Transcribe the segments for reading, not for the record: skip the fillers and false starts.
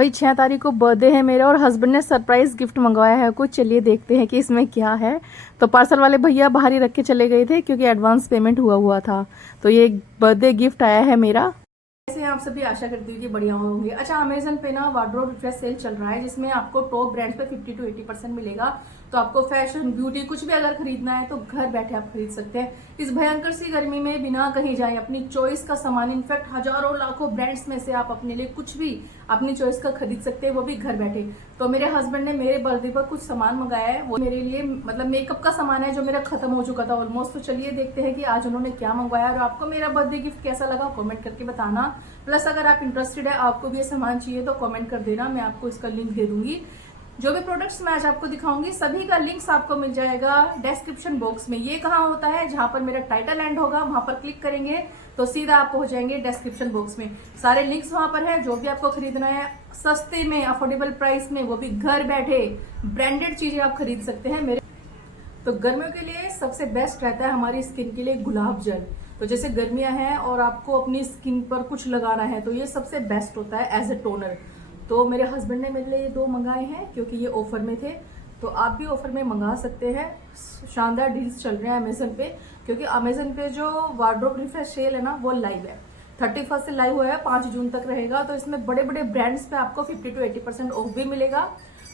भाई 6 तारीख को बर्थडे है मेरा और हस्बैंड ने सरप्राइज गिफ्ट मंगवाया है कुछ। चलिए देखते हैं कि इसमें क्या है। तो पार्सल वाले भैया बाहर ही रख के चले गए थे क्योंकि एडवांस पेमेंट हुआ था। तो ये बर्थडे गिफ्ट आया है मेरा। ऐसे आप सभी आशा करती हूँ कि बढ़िया होंगे। अच्छा, अमेजन पे ना वार्डरोब रिफ्रेश सेल चल रहा है जिसमें आपको टॉप ब्रांड्स पे 50 to 80% मिलेगा। तो आपको फैशन ब्यूटी कुछ भी अगर खरीदना है तो घर बैठे आप खरीद सकते हैं। इस भयंकर सी गर्मी में बिना कहीं जाए अपनी चॉइस का सामान, इनफैक्ट हजारों लाखों ब्रांड्स में से आप अपने लिए कुछ भी अपनी चॉइस का खरीद सकते हैं, वो भी घर बैठे। तो मेरे हस्बैंड ने मेरे बर्थडे पर कुछ सामान मंगाया है, वो मेरे लिए मतलब मेकअप का सामान है जो मेरा खत्म हो चुका था ऑलमोस्ट। तो चलिए देखते हैं कि आज उन्होंने क्या मंगवाया और आपको मेरा बर्थडे गिफ्ट कैसा लगा कमेंट करके बताना। प्लस अगर आप इंटरेस्टेड है, आपको भी ये सामान चाहिए तो कमेंट कर देना, मैं आपको इसका लिंक दे दूंगी। जो भी प्रोडक्ट्स मैं आज आपको दिखाऊंगी सभी का लिंक्स आपको मिल जाएगा डिस्क्रिप्शन बॉक्स में। ये कहाँ होता है, जहां पर मेरा टाइटल एंड होगा वहां पर क्लिक करेंगे तो सीधा आप पहुंच जाएंगे डिस्क्रिप्शन बॉक्स में। सारे लिंक्स वहां पर है। जो भी आपको खरीदना है सस्ते में, अफोर्डेबल प्राइस में, वो भी घर बैठे ब्रांडेड चीजें आप खरीद सकते हैं मेरे। तो गर्मियों के लिए सबसे बेस्ट रहता है हमारी स्किन के लिए गुलाब जल। तो जैसे गर्मियां हैं और आपको अपनी स्किन पर कुछ लगाना है तो ये सबसे बेस्ट होता है एज ए टोनर। तो मेरे हस्बैंड ने मेरे लिए ये 2 मंगाए हैं क्योंकि ये ऑफर में थे। तो आप भी ऑफर में मंगा सकते हैं। शानदार डील्स चल रहे हैं अमेजन पे, क्योंकि अमेजन पे जो वार्डरोब रिफ्रेश सेल है ना वो लाइव है। 31 से लाइव हुआ है, 5 जून तक रहेगा। तो इसमें बड़े बड़े ब्रांड्स पे आपको 50 to 80% ऑफ भी मिलेगा।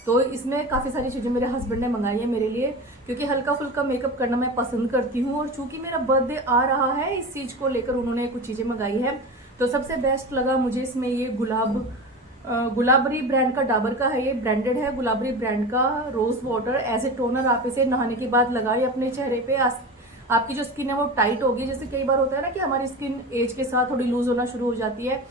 तो इसमें काफी सारी चीजें मेरे हस्बैंड ने मंगाई है मेरे लिए, क्योंकि हल्का फुल्का मेकअप करना मैं पसंद करती हूँ। और चूंकि मेरा बर्थडे आ रहा है, इस चीज को लेकर उन्होंने कुछ चीजें मंगाई है। तो सबसे बेस्ट लगा मुझे इसमें ये गुलाबरी ब्रांड का डाबर का है, ये ब्रांडेड है। गुलाबरी ब्रांड का rose water as a toner आप इसे नहाने के बाद लगाए अपने चेहरे पे। आपकी जो स्किन है वो टाइट होगी। जैसे कई बार होता है ना कि हमारी स्किन एज के साथ थोड़ी लूज होना शुरू हो जाती है।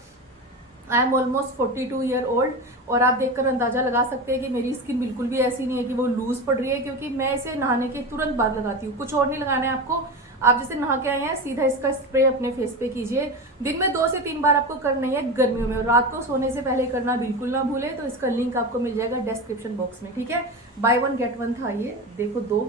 I am almost 42 year old और आप देखकर अंदाजा लगा सकते हैं कि मेरी स्किन बिल्कुल भी ऐसी नहीं है कि वो लूज पड़ रही है, क्योंकि मैं इसे नहाने के तुरंत बाद लगाती हूँ। कुछ और नहीं लगाना है आपको। आप जैसे नहा के आए हैं सीधा इसका स्प्रे अपने फेस पे कीजिए। दिन में 2 से 3 बार आपको करना है गर्मियों में, और रात को सोने से पहले करना बिल्कुल ना भूले। तो इसका लिंक आपको मिल जाएगा डिस्क्रिप्शन बॉक्स में, ठीक है। बाय 1 गेट 1 था ये, देखो 2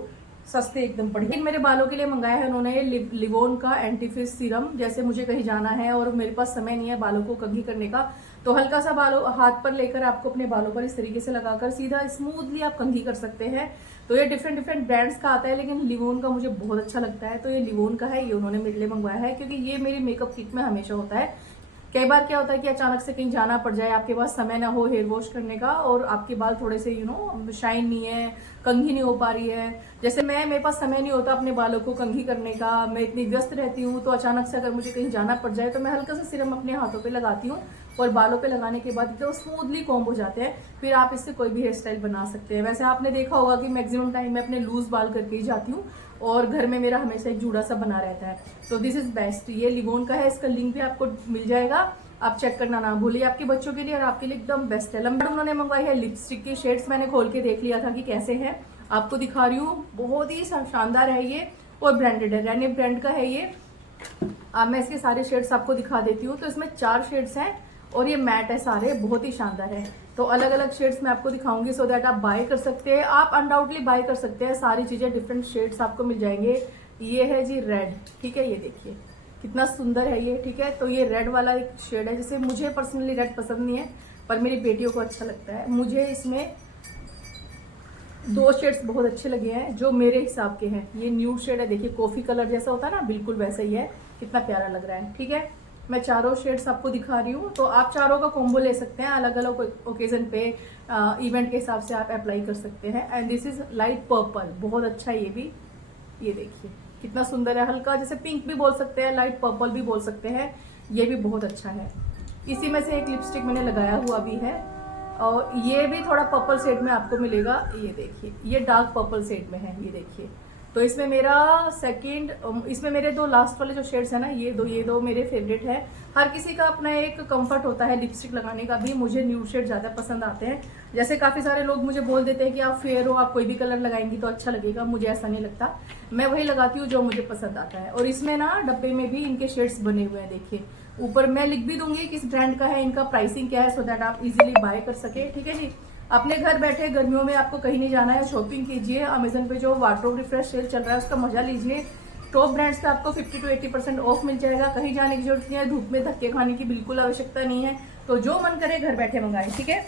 सस्ते एकदम बढ़िया। मेरे बालों के लिए मंगाया है उन्होंने लिवोन का एंटीफेज सीरम। जैसे मुझे कहीं जाना है और मेरे पास समय नहीं है बालों को कंघी करने का, तो हल्का सा बालों हाथ पर लेकर आपको अपने बालों पर इस तरीके से लगाकर सीधा स्मूथली आप कंघी कर सकते हैं। तो ये डिफरेंट ब्रांड्स का आता है, लेकिन लिवोन का मुझे बहुत अच्छा लगता है। तो ये लिवोन का है, ये उन्होंने मेरे लिए मंगवाया है क्योंकि ये मेरी मेकअप किट में हमेशा होता है। कई बार क्या होता है कि अचानक से कहीं जाना पड़ जाए, आपके पास समय ना हो हेयर वॉश करने का और आपके बाल थोड़े से शाइन नहीं है, कंघी नहीं हो पा रही है। जैसे मेरे पास समय नहीं होता अपने बालों को कंघी करने का, मैं इतनी व्यस्त रहती हूँ। तो अचानक से अगर मुझे कहीं जाना पड़ जाए तो मैं हल्का सा सीरम अपने हाथों पे लगाती हूँ और बालों पे लगाने के बाद तो स्मूथली कॉम्ब हो जाते हैं। फिर आप इससे कोई भी हेयर स्टाइल बना सकते हैं। वैसे आपने देखा होगा कि मैक्सिमम टाइम मैं अपने लूज बाल करके ही जाती हूँ और घर में मेरा हमेशा एक जूड़ा सा बना रहता है। तो दिस इज बेस्ट। ये लिवोन का है, इसका लिंक भी आपको मिल जाएगा, आप चेक करना ना भूलिए। आपके बच्चों के लिए और आपके लिए एकदम बेस्ट है। लंबा उन्होंने मंगवाई है लिपस्टिक की शेड्स, मैंने खोल के देख लिया था कि कैसे हैं, आपको दिखा रही हूँ। बहुत ही शानदार है ये और ब्रांडेड है, रैनी ब्रांड का है ये। अब मैं इसके सारे शेड्स आपको दिखा देती हूँ। तो इसमें 4 शेड्स हैं और ये मैट है, सारे बहुत ही शानदार है। तो अलग अलग शेड्स मैं आपको दिखाऊंगी सो दैट आप बाय कर सकते हैं। आप अनडाउटली बाय कर सकते हैं, सारी चीजें डिफरेंट शेड्स आपको मिल जाएंगे। ये है जी रेड, ठीक है, ये देखिए कितना सुंदर है ये, ठीक है। तो ये रेड वाला एक शेड है। जैसे मुझे पर्सनली रेड पसंद नहीं है पर मेरी बेटियों को अच्छा लगता है। मुझे इसमें 2 शेड्स बहुत अच्छे लगे हैं जो मेरे हिसाब के हैं। ये न्यूड शेड है, देखिए कॉफी कलर जैसा होता है ना, बिल्कुल वैसा ही है, कितना प्यारा लग रहा है, ठीक है। मैं चारों शेड्स आपको दिखा रही हूँ। तो आप चारों का कॉम्बो ले सकते हैं, अलग अलग ओकेजन पे इवेंट के हिसाब से आप अप्लाई कर सकते हैं। And this is light purple, बहुत अच्छा है ये भी। ये देखिए कितना सुंदर है, हल्का जैसे पिंक भी बोल सकते हैं, लाइट पर्पल भी बोल सकते हैं। ये भी बहुत अच्छा है। इसी में से एक लिपस्टिक मैंने लगाया हुआ भी है और ये भी थोड़ा पर्पल शेड में आपको मिलेगा। ये देखिए ये डार्क पर्पल शेड में है, ये देखिए। तो इसमें मेरा इसमें मेरे 2 लास्ट वाले जो शेड्स है ना, ये दो मेरे फेवरेट है। हर किसी का अपना एक कंफर्ट होता है लिपस्टिक लगाने का भी। मुझे न्यूड शेड ज्यादा पसंद आते हैं। जैसे काफी सारे लोग मुझे बोल देते हैं कि आप फेयर हो, आप कोई भी कलर लगाएंगी तो अच्छा लगेगा। मुझे ऐसा नहीं लगता, मैं वही लगाती हूँ जो मुझे पसंद आता है। और इसमें ना डब्बे में भी इनके शेड्स बने हुए हैं, देखिए ऊपर मैं लिख भी दूंगी किस ब्रांड का है, इनका प्राइसिंग क्या है, सो दैट आप इजीली बाय कर सके, ठीक है जी। अपने घर बैठे गर्मियों में आपको कहीं नहीं जाना है, शॉपिंग कीजिए। अमेजन पे जो वार्डरोब रिफ्रेश सेल चल रहा है उसका मजा लीजिए। टॉप ब्रांड्स पे आपको 50 to 80% ऑफ मिल जाएगा। कहीं जाने की जरूरत नहीं है, धूप में धक्के खाने की बिल्कुल आवश्यकता नहीं है। तो जो मन करे घर बैठे मंगाए, ठीक है।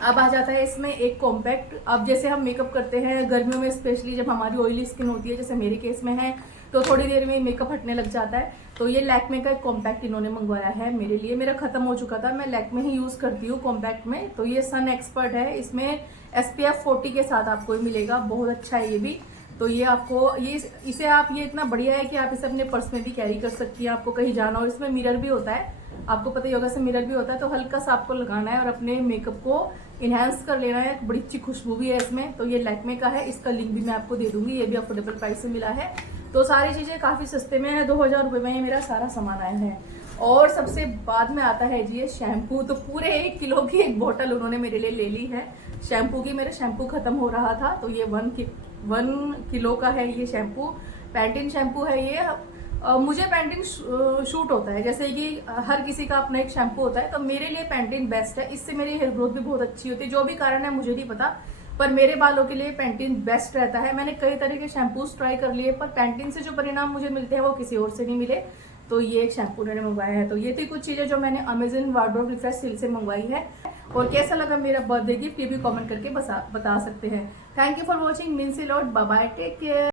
अब आ जाता है इसमें एक कॉम्पैक्ट। अब जैसे हम मेकअप करते हैं गर्मियों में, स्पेशली जब हमारी ऑयली स्किन होती है, जैसे मेरे केस में है, तो थोड़ी देर में मेकअप हटने लग जाता है। तो ये लैक्मे का एक कॉम्पैक्ट इन्होंने मंगवाया है मेरे लिए। मेरा खत्म हो चुका था, मैं लैक्मे ही यूज करती हूँ कॉम्पैक्ट में। तो ये सन एक्सपर्ट है, इसमें SPF 40 के साथ आपको मिलेगा। बहुत अच्छा है ये भी। तो ये आपको इसे आप ये इतना बढ़िया है कि आप इसे अपने पर्स में भी कैरी कर सकती हैं, आपको कहीं जाना हो। इसमें मिरर भी होता है, आपको पता ही होगा, से मिरर भी होता है। तो हल्का सा आपको लगाना है और अपने मेकअप को इनहेंस कर लेना है। बड़ी अच्छी खुशबू भी है इसमें। तो ये लैक्मे का है, इसका लिंक भी मैं आपको दे दूंगी। ये भी अफोर्डेबल प्राइस से मिला है। तो सारी चीजें काफी सस्ते में है, 2000 रुपए में ये मेरा सारा सामान आया है। और सबसे बाद में आता है जी ये शैम्पू। तो पूरे 1 किलो की एक बोतल उन्होंने मेरे लिए ले ली है शैम्पू की। मेरा शैम्पू खत्म हो रहा था, तो ये 1 किलो का है ये शैम्पू। पैंटीन शैम्पू है ये। मुझे पैंटीन शूट होता है, जैसे कि हर किसी का अपना एक शैम्पू होता है। तो मेरे लिए पैंटीन बेस्ट है, इससे मेरी हेयर ग्रोथ भी बहुत अच्छी होती है। जो भी कारण है मुझे नहीं पता, पर मेरे बालों के लिए पैंटीन बेस्ट रहता है। मैंने कई तरह के शैम्पूज ट्राई कर लिए, पर पैंटीन से जो परिणाम मुझे मिलते हैं वो किसी और से नहीं मिले। तो ये एक शैम्पू उन्होंने मंगवाया है। तो ये थी कुछ चीजें जो मैंने अमेजन वार्डरोब रिफ्रेश सेल से मंगवाई है। और कैसा लगा मेरा बर्थडे गिफ्ट ये भी कमेंट करके बता सकते हैं। Thank you for watching. Means a lot. Bye bye, take care.